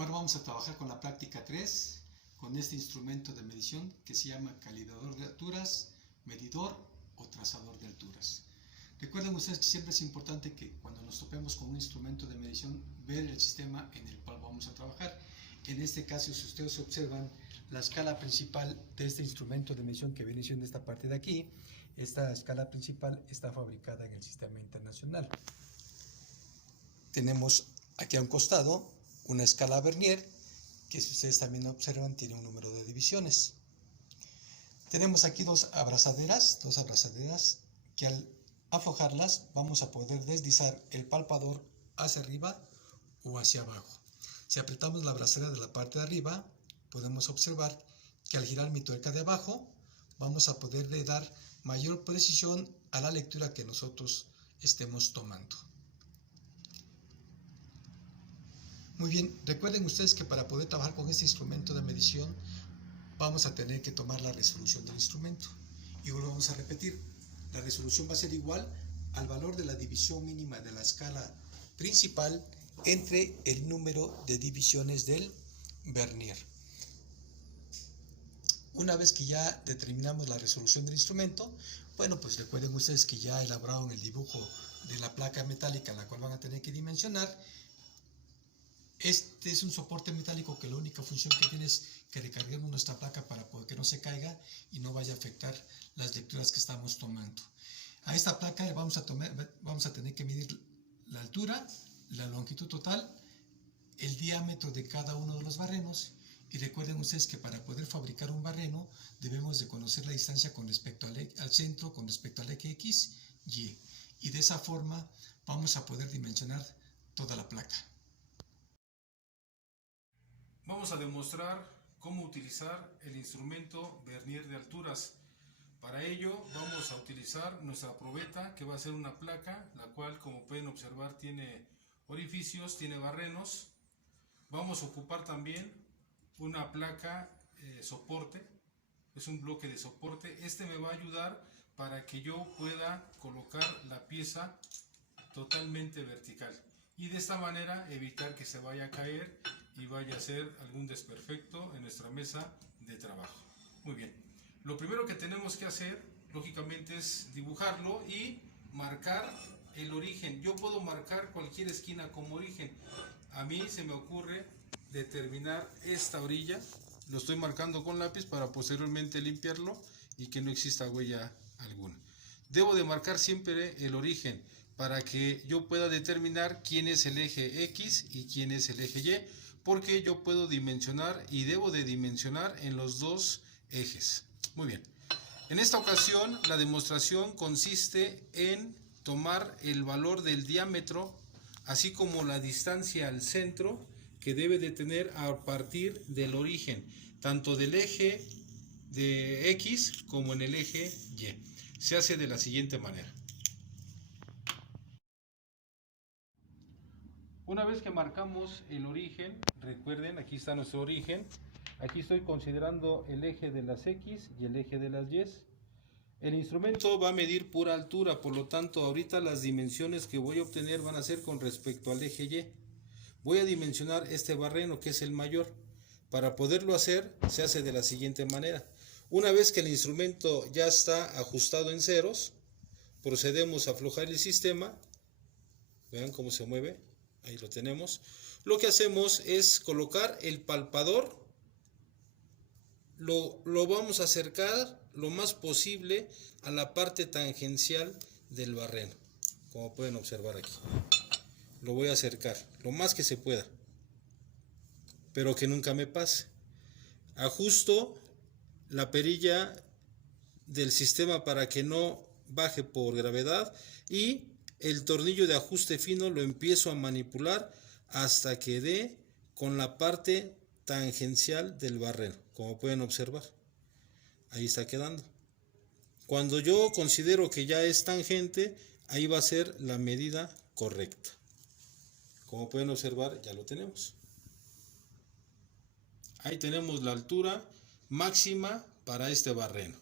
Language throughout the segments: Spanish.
Ahora vamos a trabajar con la práctica 3, con este instrumento de medición que se llama calibrador de alturas, medidor o trazador de alturas. Recuerden ustedes que siempre es importante que cuando nos topemos con un instrumento de medición, ver el sistema en el cual vamos a trabajar. En este caso, si ustedes observan, la escala principal de este instrumento de medición que viene siendo esta parte de aquí, esta escala principal está fabricada en el sistema internacional. Tenemos aquí a un costado una escala Vernier, que si ustedes también observan tiene un número de divisiones. Tenemos aquí dos abrazaderas que al aflojarlas vamos a poder deslizar el palpador hacia arriba o hacia abajo. Si apretamos la abrazadera de la parte de arriba, podemos observar que al girar mi tuerca de abajo, vamos a poderle dar mayor precisión a la lectura que nosotros estemos tomando. Muy bien, recuerden ustedes que para poder trabajar con este instrumento de medición, vamos a tener que tomar la resolución del instrumento. Y volvemos a repetir, la resolución va a ser igual al valor de la división mínima de la escala principal entre el número de divisiones del Vernier. Una vez que ya determinamos la resolución del instrumento, bueno, pues recuerden ustedes que ya elaboraron el dibujo de la placa metálica, la cual van a tener que dimensionar. Este es un soporte metálico que la única función que tiene es que recarguemos nuestra placa para que no se caiga y no vaya a afectar las lecturas que estamos tomando. A esta placa vamos a tener que medir la altura, la longitud total, el diámetro de cada uno de los barrenos. Y recuerden ustedes que para poder fabricar un barreno debemos de conocer la distancia con respecto al centro, con respecto al eje X, Y. Y de esa forma vamos a poder dimensionar toda la placa. Vamos a demostrar cómo utilizar el instrumento Vernier de alturas. Para ello vamos a utilizar nuestra probeta, que va a ser una placa, la cual, como pueden observar, tiene orificios, tiene barrenos. Vamos a ocupar también una placa soporte, es un bloque de soporte. Este me va a ayudar para que yo pueda colocar la pieza totalmente vertical y de esta manera evitar que se vaya a caer y vaya a hacer algún desperfecto en nuestra mesa de trabajo. Muy bien, lo primero que tenemos que hacer lógicamente es dibujarlo y marcar el origen. Yo puedo marcar cualquier esquina como origen. A mí se me ocurre determinar esta orilla, lo estoy marcando con lápiz para posteriormente limpiarlo y que no exista huella alguna. Debo de marcar siempre el origen para que yo pueda determinar quién es el eje X y quién es el eje Y, porque yo puedo dimensionar y debo de dimensionar en los dos ejes. Muy bien. En esta ocasión la demostración consiste en tomar el valor del diámetro, así como la distancia al centro que debe de tener a partir del origen, tanto del eje de X como en el eje Y. Se hace de la siguiente manera. Una vez que marcamos el origen, recuerden, aquí está nuestro origen. Aquí estoy considerando el eje de las X y el eje de las Y. El instrumento va a medir pura altura, por lo tanto, ahorita las dimensiones que voy a obtener van a ser con respecto al eje Y. Voy a dimensionar este barreno, que es el mayor. Para poderlo hacer, se hace de la siguiente manera. Una vez que el instrumento ya está ajustado en ceros, procedemos a aflojar el sistema. Vean cómo se mueve. Ahí lo tenemos. Lo que hacemos es colocar el palpador, lo vamos a acercar lo más posible a la parte tangencial del barreno, como pueden observar aquí. Lo voy a acercar lo más que se pueda, pero que nunca me pase. Ajusto la perilla del sistema para que no baje por gravedad y el tornillo de ajuste fino lo empiezo a manipular hasta que dé con la parte tangencial del barreno, como pueden observar. Ahí está quedando. Cuando yo considero que ya es tangente, ahí va a ser la medida correcta. Como pueden observar, ya lo tenemos. Ahí tenemos la altura máxima para este barreno.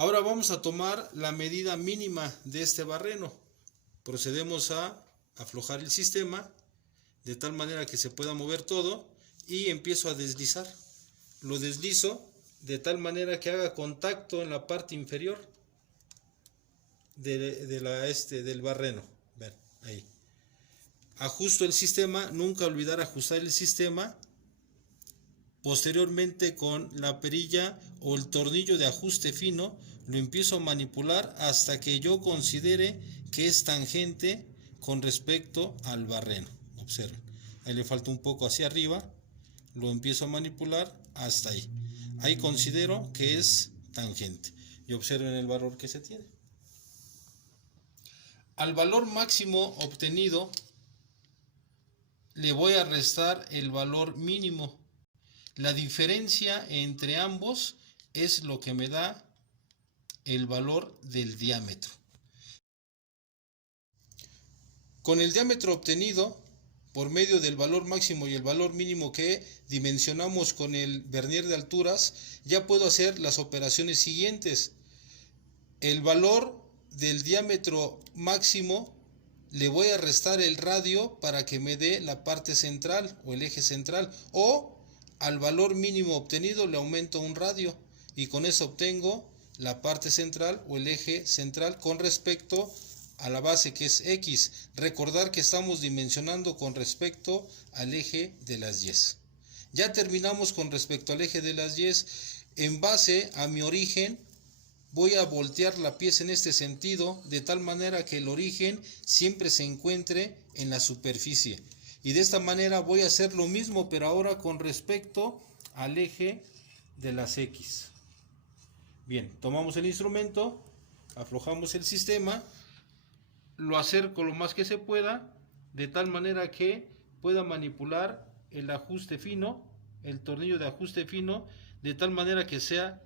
Ahora vamos a tomar la medida mínima de este barreno. Procedemos a aflojar el sistema. de tal manera que se pueda mover todo, y empiezo a deslizar. Lo deslizo de tal manera que haga contacto en la parte inferior del barreno. Ven, ahí. Ajusto el sistema, nunca olvidar ajustar el sistema. Posteriormente, con la perilla o el tornillo de ajuste fino, lo empiezo a manipular hasta que yo considere que es tangente con respecto al barreno. Observen, ahí le falta un poco hacia arriba, lo empiezo a manipular hasta ahí. Ahí considero que es tangente. Y observen el valor que se tiene. Al valor máximo obtenido le voy a restar el valor mínimo. La diferencia entre ambos es lo que me da el valor del diámetro. Con el diámetro obtenido por medio del valor máximo y el valor mínimo que dimensionamos con el vernier de alturas, ya puedo hacer las operaciones siguientes. El valor del diámetro máximo le voy a restar el radio para que me dé la parte central o el eje central, o al valor mínimo obtenido le aumento un radio y con eso obtengo la parte central o el eje central con respecto a la base, que es X. Recordar que estamos dimensionando con respecto al eje de las Y. Ya terminamos con respecto al eje de las Y. En base a mi origen voy a voltear la pieza en este sentido, de tal manera que el origen siempre se encuentre en la superficie. Y de esta manera voy a hacer lo mismo, pero ahora con respecto al eje de las X. Bien, tomamos el instrumento, aflojamos el sistema, lo acerco lo más que se pueda, de tal manera que pueda manipular el ajuste fino, el tornillo de ajuste fino, de tal manera que sea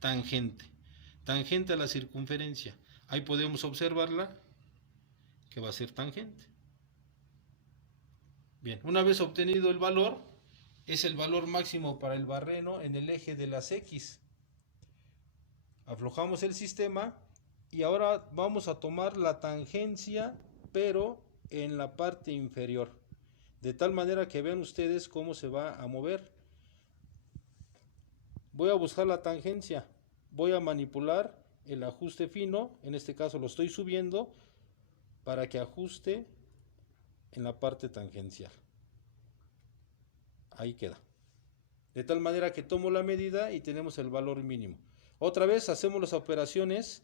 tangente a la circunferencia. Ahí podemos observarla, que va a ser tangente. Bien, una vez obtenido el valor, es el valor máximo para el barreno en el eje de las X. Aflojamos el sistema y ahora vamos a tomar la tangencia, pero en la parte inferior, de tal manera que vean ustedes cómo se va a mover. Voy a buscar la tangencia, voy a manipular el ajuste fino, en este caso lo estoy subiendo para que ajuste en la parte tangencial. Ahí queda. De tal manera que tomo la medida y tenemos el valor mínimo. Otra vez hacemos las operaciones.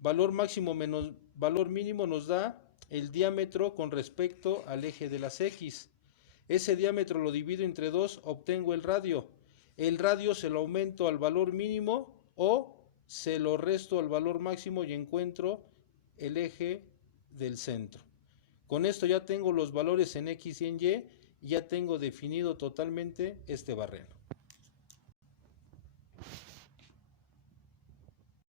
Valor máximo menos valor mínimo nos da el diámetro con respecto al eje de las X. Ese diámetro lo divido entre 2, obtengo el radio. El radio se lo aumento al valor mínimo o se lo resto al valor máximo y encuentro el eje del centro. Con esto ya tengo los valores en X y en Y, y ya tengo definido totalmente este barreno.